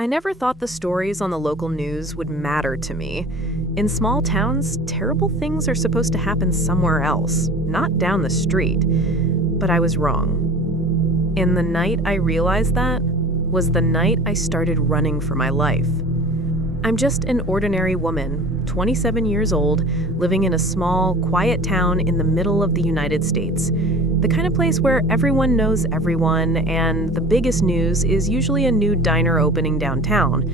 I never thought the stories on the local news would matter to me. In small towns, terrible things are supposed to happen somewhere else, not down the street. But I was wrong. And the night I realized that was the night I started running for my life. I'm just an ordinary woman, 27 years old, living in a small, quiet town in the middle of the United States. The kind of place where everyone knows everyone, and the biggest news is usually a new diner opening downtown.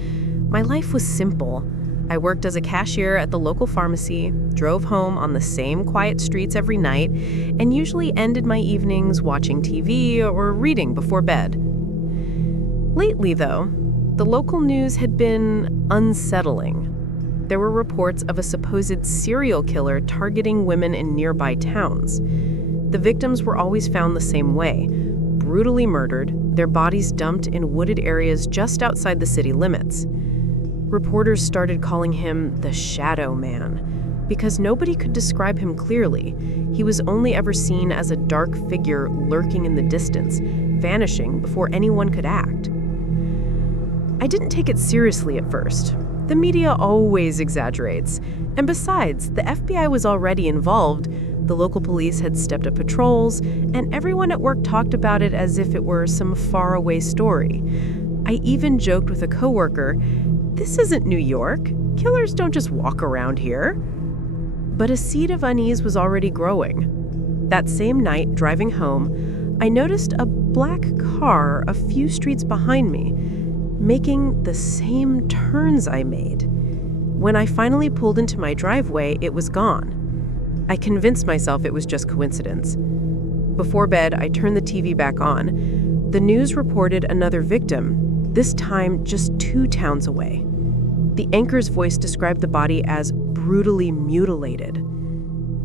My life was simple. I worked as a cashier at the local pharmacy, drove home on the same quiet streets every night, and usually ended my evenings watching TV or reading before bed. Lately, though, the local news had been unsettling. There were reports of a supposed serial killer targeting women in nearby towns. The victims were always found the same way, brutally murdered, their bodies dumped in wooded areas just outside the city limits. Reporters started calling him the Shadow Man, because nobody could describe him clearly. He was only ever seen as a dark figure lurking in the distance, vanishing before anyone could act. I didn't take it seriously at first. The media always exaggerates. And besides, the FBI was already involved. The local police had stepped up patrols, and everyone at work talked about it as if it were some faraway story. I even joked with a coworker, "This isn't New York. Killers don't just walk around here." But a seed of unease was already growing. That same night, driving home, I noticed a black car a few streets behind me, making the same turns I made. When I finally pulled into my driveway, it was gone. I convinced myself it was just coincidence. Before bed, I turned the TV back on. The news reported another victim, this time just 2 towns away. The anchor's voice described the body as brutally mutilated.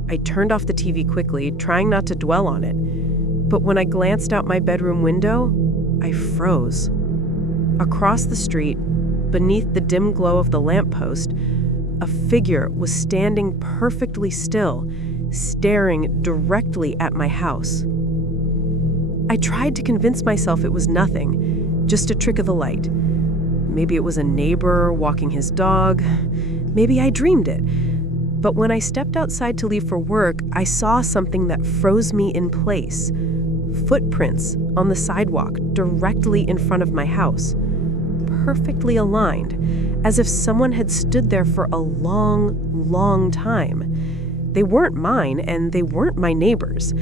I turned off the TV quickly, trying not to dwell on it. But when I glanced out my bedroom window, I froze. Across the street, beneath the dim glow of the lamppost, a figure was standing perfectly still, staring directly at my house. I tried to convince myself it was nothing, just a trick of the light. Maybe it was a neighbor walking his dog. Maybe I dreamed it. But when I stepped outside to leave for work, I saw something that froze me in place. Footprints on the sidewalk directly in front of my house. Perfectly aligned, as if someone had stood there for a long, long time. They weren't mine, and they weren't my neighbors.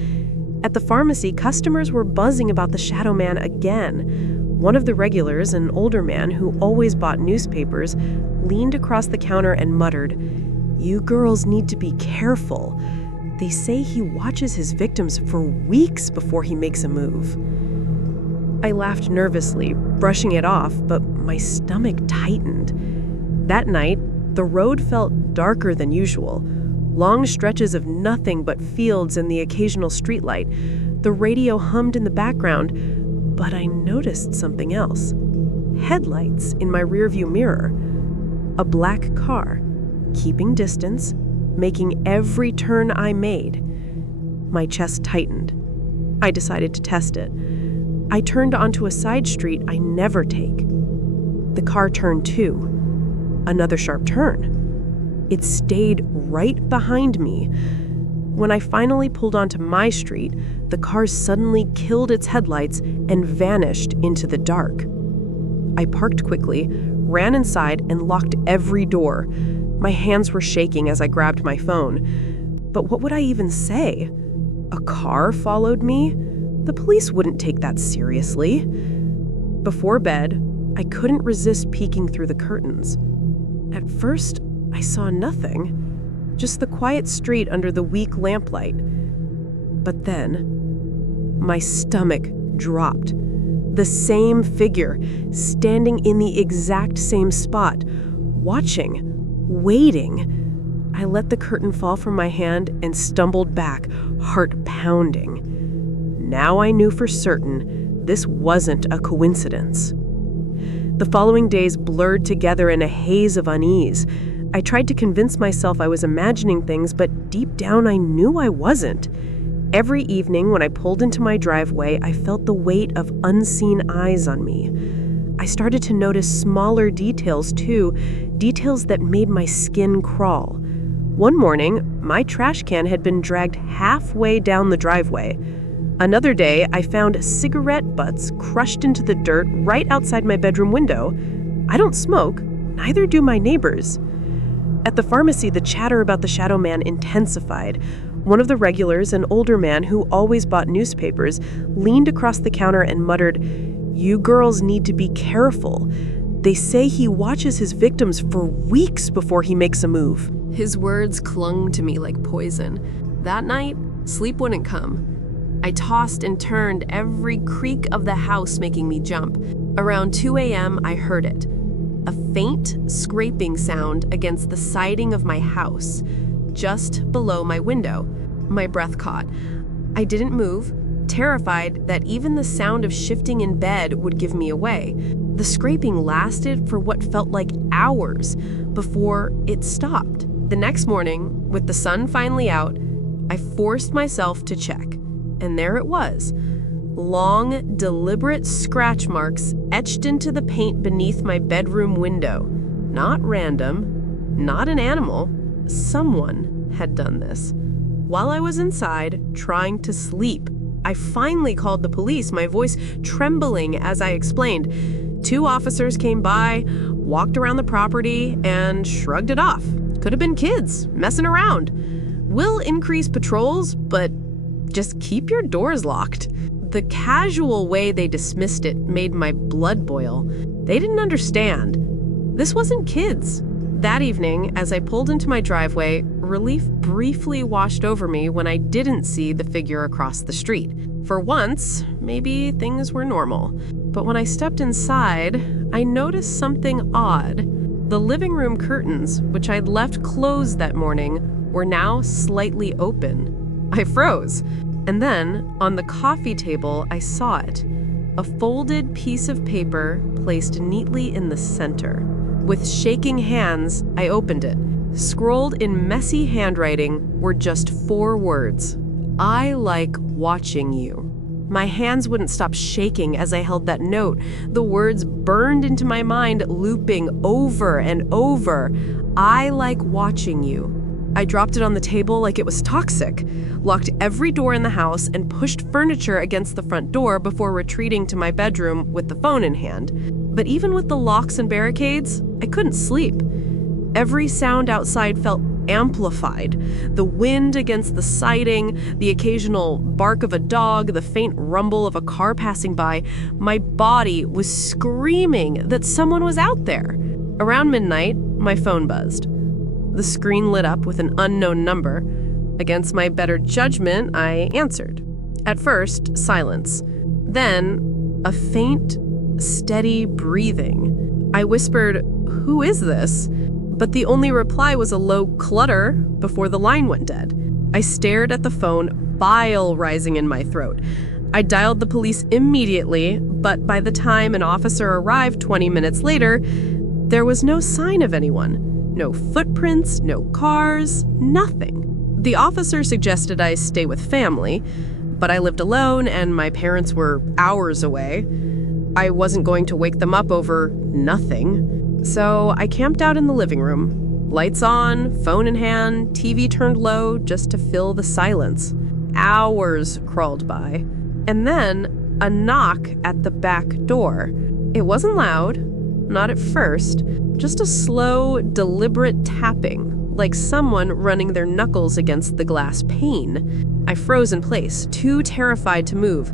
At the pharmacy, customers were buzzing about the Shadow Man again. One of the regulars, an older man who always bought newspapers, leaned across the counter and muttered, "You girls need to be careful. They say he watches his victims for weeks before he makes a move." I laughed nervously, brushing it off, but my stomach tightened. That night, the road felt darker than usual. Long stretches of nothing but fields and the occasional streetlight. The radio hummed in the background, but I noticed something else. Headlights in my rearview mirror. A black car, keeping distance, making every turn I made. My chest tightened. I decided to test it. I turned onto a side street I never take. The car turned too. Another sharp turn. It stayed right behind me. When I finally pulled onto my street, the car suddenly killed its headlights and vanished into the dark. I parked quickly, ran inside, and locked every door. My hands were shaking as I grabbed my phone. But what would I even say? A car followed me? The police wouldn't take that seriously. Before bed, I couldn't resist peeking through the curtains. At first, I saw nothing, just the quiet street under the weak lamplight. But then, my stomach dropped. The same figure, standing in the exact same spot, watching, waiting. I let the curtain fall from my hand and stumbled back, heart pounding. Now I knew for certain this wasn't a coincidence. The following days blurred together in a haze of unease. I tried to convince myself I was imagining things, but deep down I knew I wasn't. Every evening when I pulled into my driveway, I felt the weight of unseen eyes on me. I started to notice smaller details too, details that made my skin crawl. One morning, my trash can had been dragged halfway down the driveway. Another day, I found cigarette butts crushed into the dirt right outside my bedroom window. I don't smoke, neither do my neighbors. At the pharmacy, the chatter about the shadow man intensified. One of the regulars, an older man who always bought newspapers, leaned across the counter and muttered, "You girls need to be careful. They say he watches his victims for weeks before he makes a move." His words clung to me like poison. That night, sleep wouldn't come. I tossed and turned, every creak of the house making me jump. Around 2 a.m., I heard it. A faint scraping sound against the siding of my house, just below my window. My breath caught. I didn't move, terrified that even the sound of shifting in bed would give me away. The scraping lasted for what felt like hours before it stopped. The next morning, with the sun finally out, I forced myself to check. And there it was. Long, deliberate scratch marks etched into the paint beneath my bedroom window. Not random, not an animal. Someone had done this. While I was inside, trying to sleep, I finally called the police, my voice trembling as I explained. 2 officers came by, walked around the property, and shrugged it off. Could have been kids, messing around. We'll increase patrols, but just keep your doors locked. The casual way they dismissed it made my blood boil. They didn't understand. This wasn't kids. That evening, as I pulled into my driveway, relief briefly washed over me when I didn't see the figure across the street. For once, maybe things were normal. But when I stepped inside, I noticed something odd. The living room curtains, which I'd left closed that morning, were now slightly open. I froze. And then, on the coffee table, I saw it. A folded piece of paper placed neatly in the center. With shaking hands, I opened it. Scrolled in messy handwriting were just 4 words. "I like watching you." My hands wouldn't stop shaking as I held that note. The words burned into my mind, looping over and over. "I like watching you." I dropped it on the table like it was toxic, locked every door in the house, and pushed furniture against the front door before retreating to my bedroom with the phone in hand. But even with the locks and barricades, I couldn't sleep. Every sound outside felt amplified. The wind against the siding, the occasional bark of a dog, the faint rumble of a car passing by. My body was screaming that someone was out there. Around midnight, my phone buzzed. The screen lit up with an unknown number. Against my better judgment, I answered. At first, silence. Then, a faint, steady breathing. I whispered, "Who is this?" But the only reply was a low clutter before the line went dead. I stared at the phone, bile rising in my throat. I dialed the police immediately, but by the time an officer arrived 20 minutes later, there was no sign of anyone. No footprints, no cars, nothing. The officer suggested I stay with family, but I lived alone and my parents were hours away. I wasn't going to wake them up over nothing. So I camped out in the living room. Lights on, phone in hand, TV turned low just to fill the silence. Hours crawled by. And then a knock at the back door. It wasn't loud, not at first, just a slow, deliberate tapping, like someone running their knuckles against the glass pane. I froze in place, too terrified to move.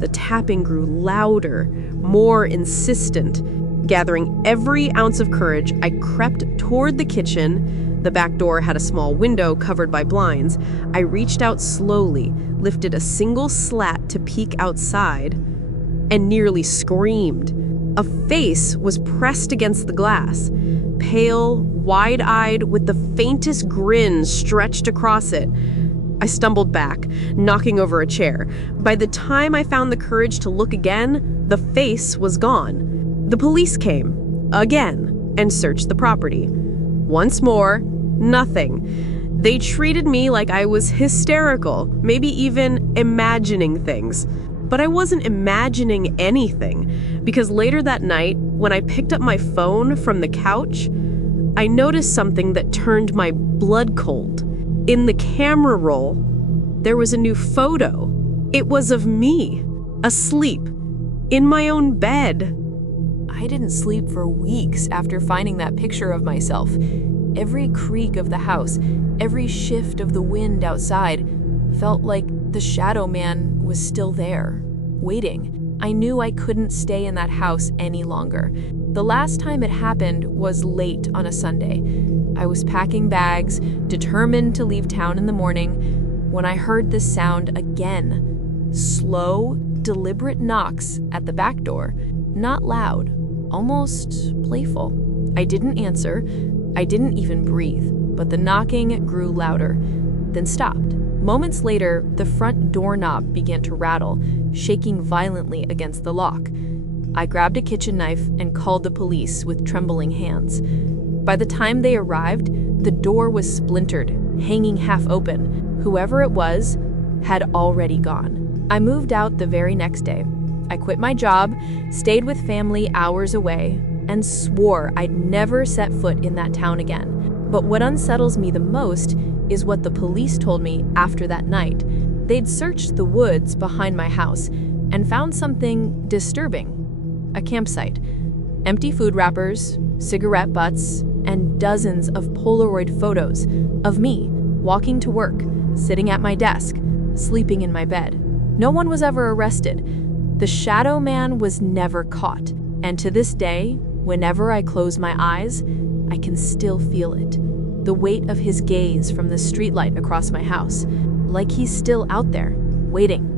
The tapping grew louder, more insistent. Gathering every ounce of courage, I crept toward the kitchen. The back door had a small window covered by blinds. I reached out slowly, lifted a single slat to peek outside, and nearly screamed. A face was pressed against the glass, pale, wide-eyed, with the faintest grin stretched across it. I stumbled back, knocking over a chair. By the time I found the courage to look again, the face was gone. The police came, again, and searched the property. Once more, nothing. They treated me like I was hysterical, maybe even imagining things. But I wasn't imagining anything, because later that night, when I picked up my phone from the couch, I noticed something that turned my blood cold. In the camera roll, there was a new photo. It was of me, asleep, in my own bed. I didn't sleep for weeks after finding that picture of myself. Every creak of the house, every shift of the wind outside, felt like the shadow man was still there, waiting. I knew I couldn't stay in that house any longer. The last time it happened was late on a Sunday. I was packing bags, determined to leave town in the morning, when I heard this sound again. Slow, deliberate knocks at the back door. Not loud, almost playful. I didn't answer. I didn't even breathe, but the knocking grew louder, then stopped. Moments later, the front doorknob began to rattle, shaking violently against the lock. I grabbed a kitchen knife and called the police with trembling hands. By the time they arrived, the door was splintered, hanging half open. Whoever it was had already gone. I moved out the very next day. I quit my job, stayed with family hours away, and swore I'd never set foot in that town again. But what unsettles me the most is what the police told me after that night. They'd searched the woods behind my house and found something disturbing. A campsite. Empty food wrappers, cigarette butts, and dozens of Polaroid photos of me walking to work, sitting at my desk, sleeping in my bed. No one was ever arrested. The shadow man was never caught. And to this day, whenever I close my eyes, I can still feel it. The weight of his gaze from the streetlight across my house, like he's still out there, waiting.